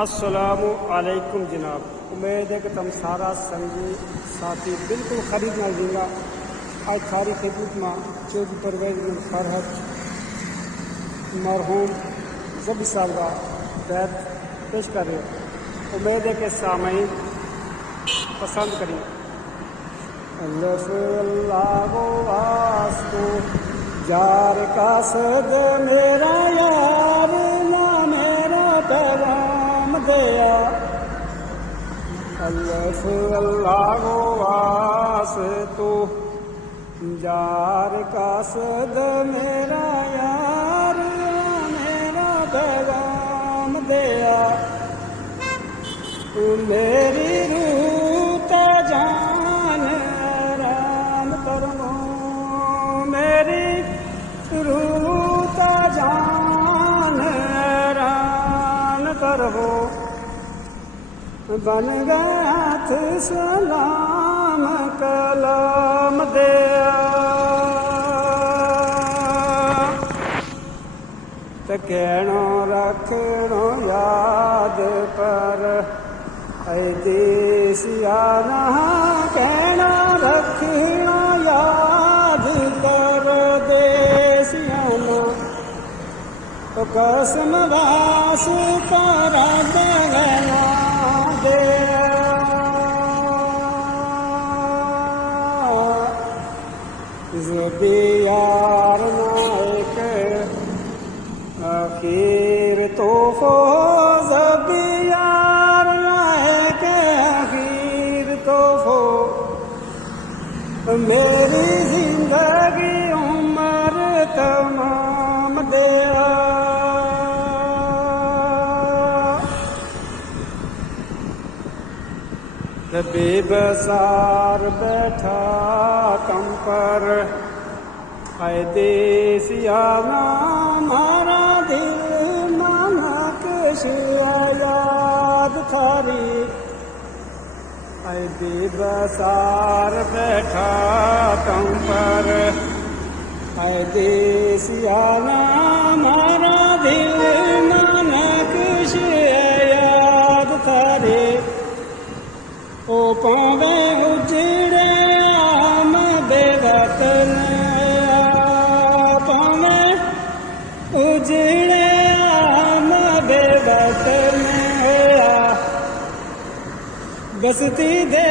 अस्सलामु अलैकुम जनाब। उम्मीद है कि तुम सारा संगी साथी बिल्कुल खरीद ना देंगे। आज थारी खिदमत में चौधरी परवेज बिन फरहत मरहूम जबी साहब का बैत पेश कर रहे हो। उम्मीद है कि सामईन पसंद करें। अल्लाह वास्तु जार का सद मेरा यार ना मेरा पैगाम दया। अल्लाह वास्तु जार का सद मेरा यार ना मेरा पैगाम दया। मेरी रूह ते जान राम करो, मेरी रूह ते जान राम करो। बन गया हाथ सलाम कलाम दिया। ते कहनो रखनो याद पर ऐ देसिया ना कहना रखना याद कर देसिया ना। तो कसम वास करा देना दे। जबी यार नायक आखिर तोहफो जबी यार नायक आखिर तोहफो। मेरी जिंदगी उम्र तमाम दिया। बेबसार बैठा कम पर आए देसिया ना मारा दिल नानक याद थारी। आए बेबसार बैठा कम पर आए देसिया ना मारा दिल नानक याद थारी। ओ पावे उजड़े आम बेवतन पावे उजड़े आम बेवतन बसती दे